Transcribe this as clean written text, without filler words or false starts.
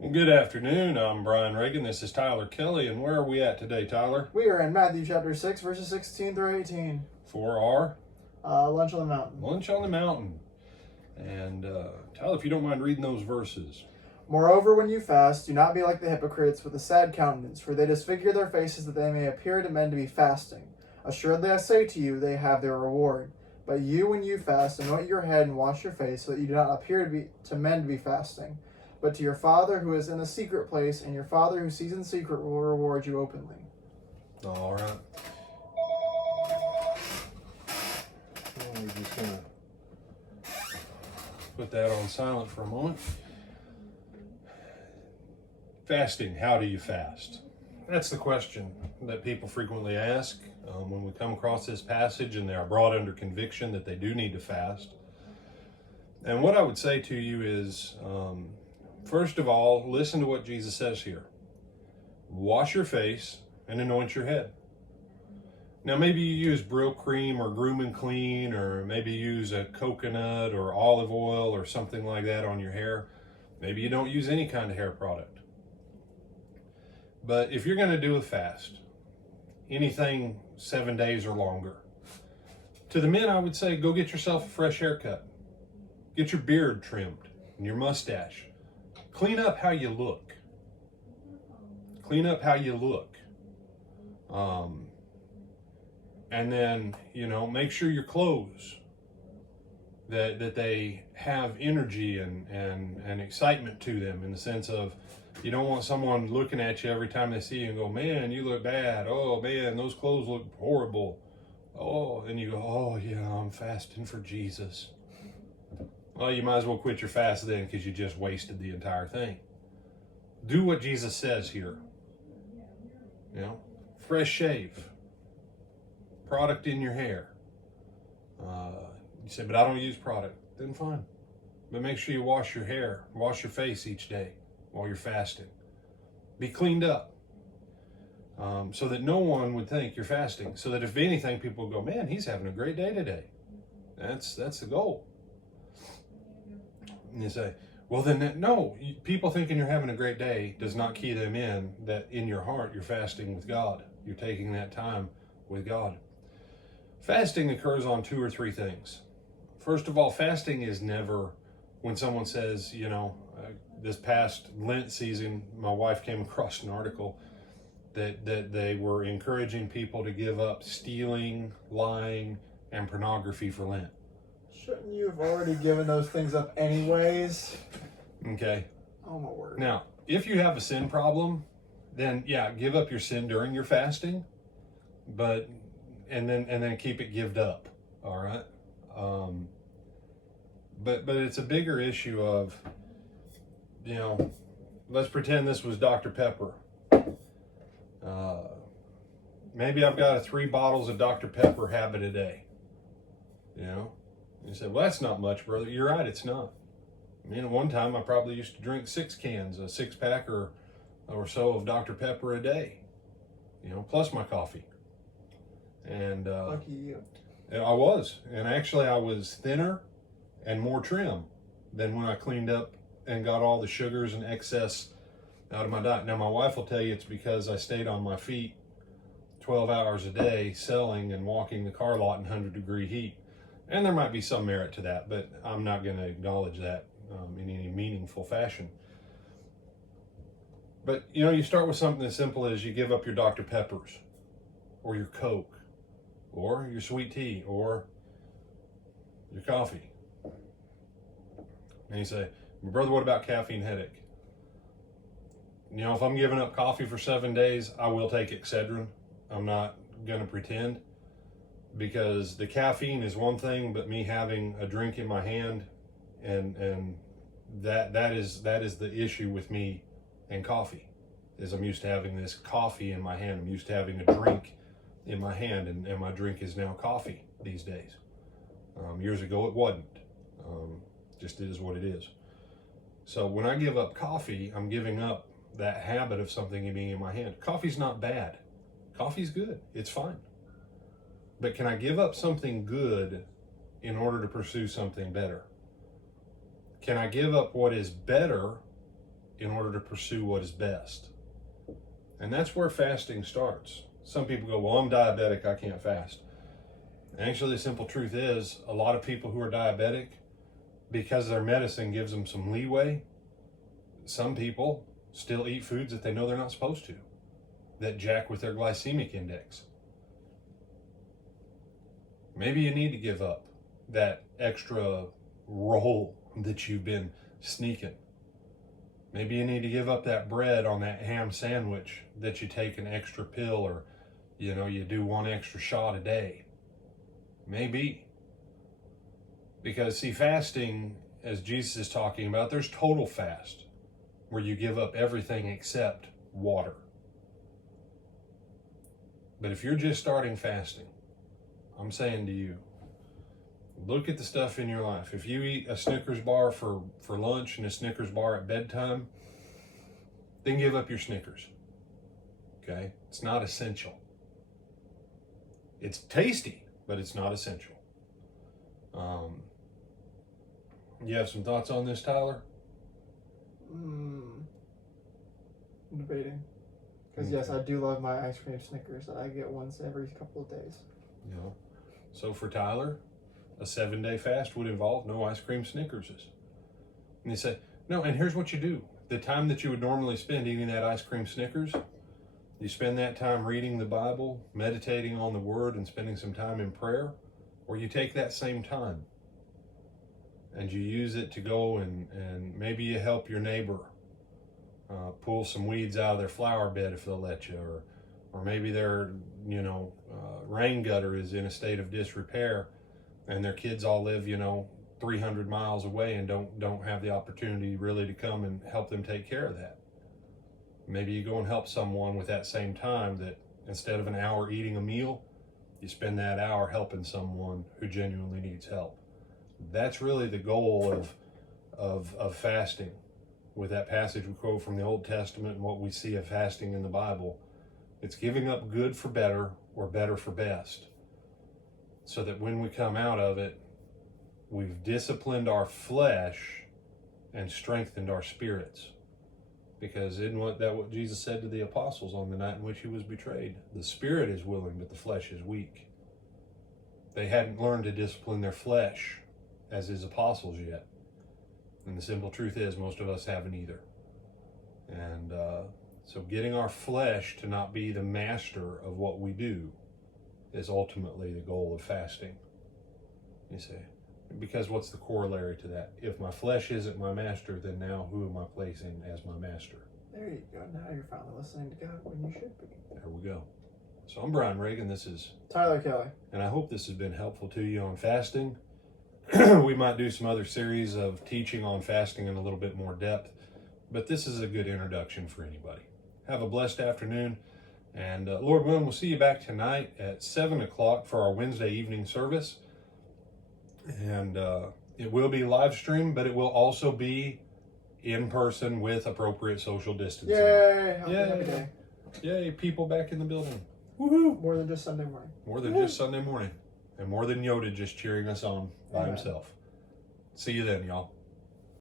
Well, good afternoon. I'm Brian Reagan. This is Tyler Kelly. And where are we at today, Tyler? We are in Matthew chapter 6, verses 16 through 18. For our Lunch on the Mountain. Lunch on the Mountain. And Tyler, if you don't mind reading those verses. Moreover, when you fast, do not be like the hypocrites with a sad countenance, for they disfigure their faces that they may appear to men to be fasting. Assuredly I say to you, they have their reward. But you, when you fast, anoint your head and wash your face, so that you do not appear to men to be fasting, but to your Father who is in a secret place, and your Father who sees in secret will reward you openly. All right. Well, we're just going to put that on silent for a moment. Fasting, how do you fast? That's the question that people frequently ask when we come across this passage and they are brought under conviction that they do need to fast. And what I would say to you is, first of all, listen to what Jesus says here. Wash your face and anoint your head. Now, maybe you use Brill Cream or Groom and Clean, or maybe use a coconut or olive oil or something like that on your hair. Maybe you don't use any kind of hair product. But if you're going to do a fast, anything 7 days or longer, to the men I would say go get yourself a fresh haircut. Get your beard trimmed and your mustache. Clean up how you look. Clean up how you look. And then, make sure your clothes, that they have energy and excitement to them, in the sense of, you don't want someone looking at you every time they see you and go, man, you look bad. Oh, man, those clothes look horrible. Oh, and you go, oh, yeah, I'm fasting for Jesus. Well, you might as well quit your fast then, because you just wasted the entire thing. Do what Jesus says here. Fresh shave. Product in your hair. You say, but I don't use product. Then fine. But make sure you wash your hair, wash your face each day while you're fasting. Be cleaned up. So that no one would think you're fasting. So that if anything, people go, man, he's having a great day today. That's the goal. And you say, well then, no, people thinking you're having a great day does not key them in that in your heart you're fasting with God. You're taking that time with God. Fasting occurs on 2 or 3 things. First of all, fasting is never when someone says, this past Lent season, my wife came across an article that they were encouraging people to give up stealing, lying, and pornography for Lent. Shouldn't you have already given those things up anyways? Okay. Oh, my word. Now, if you have a sin problem, then yeah, give up your sin during your fasting, and then keep it gived up. All right. But it's a bigger issue of, let's pretend this was Dr. Pepper. Maybe I've got a 3 bottles of Dr. Pepper habit a day. You say, well, that's not much, brother. You're right, it's not. At one time I probably used to drink 6 cans, a 6-pack or so of Dr. Pepper a day, plus my coffee. And Lucky you. I was. And actually I was thinner and more trim than when I cleaned up and got all the sugars and excess out of my diet. Now, my wife will tell you it's because I stayed on my feet 12 hours a day selling and walking the car lot in 100-degree heat. And there might be some merit to that, but I'm not going to acknowledge that in any meaningful fashion. But, you start with something as simple as you give up your Dr. Peppers or your Coke or your sweet tea or your coffee. And you say, brother, what about caffeine headache? If I'm giving up coffee for 7 days, I will take Excedrin. I'm not going to pretend, because the caffeine is one thing, but me having a drink in my hand and that is the issue with me and coffee, is I'm used to having this coffee in my hand. I'm used to having a drink in my hand, and my drink is now coffee these days. Years ago it wasn't. Just is what it is. So when I give up coffee, I'm giving up that habit of something being in my hand. Coffee's not bad. Coffee's good. It's fine. But can I give up something good in order to pursue something better? Can I give up what is better in order to pursue what is best. And that's where fasting starts. Some people go, well, I'm diabetic, I can't fast. Actually, the simple truth is, a lot of people who are diabetic, because their medicine gives them some leeway, some people still eat foods that they know they're not supposed to, that jack with their glycemic index. Maybe you need to give up that extra roll that you've been sneaking. Maybe you need to give up that bread on that ham sandwich that you take an extra pill, or you do one extra shot a day. Maybe. Because see, fasting, as Jesus is talking about, there's total fast, where you give up everything except water. But if you're just starting fasting, I'm saying to you, look at the stuff in your life. If you eat a Snickers bar for lunch and a Snickers bar at bedtime, then give up your Snickers. Okay? It's not essential. It's tasty, but it's not essential. You have some thoughts on this, Tyler? Debating. Because yes, I do love my ice cream Snickers that I get once every couple of days. Yeah. So for Tyler, a 7-day fast would involve no ice cream Snickerses. And they say, no, and here's what you do. The time that you would normally spend eating that ice cream Snickers, you spend that time reading the Bible, meditating on the Word, and spending some time in prayer, or you take that same time and you use it to go and maybe you help your neighbor pull some weeds out of their flower bed if they'll let you, or maybe their rain gutter is in a state of disrepair and their kids all live 300 miles away and don't have the opportunity really to come and help them take care of that. Maybe you go and help someone with that same time, that instead of an hour eating a meal, you spend that hour helping someone who genuinely needs help. That's really the goal of fasting. With that passage we quote from the Old Testament and what we see of fasting in the Bible, it's giving up good for better or better for best, so that when we come out of it, we've disciplined our flesh and strengthened our spirits. Because isn't what Jesus said to the apostles on the night in which he was betrayed? The spirit is willing, but the flesh is weak. They hadn't learned to discipline their flesh as his apostles yet. And the simple truth is, most of us haven't either. And so getting our flesh to not be the master of what we do is ultimately the goal of fasting. You say, because what's the corollary to that? If my flesh isn't my master, then now who am I placing as my master? There you go. Now you're finally listening to God when you should be. There we go. So I'm Brian Reagan. This is Tyler Kelly. And I hope this has been helpful to you on fasting. We might do some other series of teaching on fasting in a little bit more depth, but this is a good introduction for anybody. Have a blessed afternoon, and Lord willing, we'll see you back tonight at 7 o'clock for our Wednesday evening service. And it will be live streamed, but it will also be in person with appropriate social distancing. Yay! Happy Yay! day. Yay! People back in the building. Woohoo! More than just Sunday morning. More than just Sunday morning. And more than Yoda just cheering us on by himself. See you then, y'all.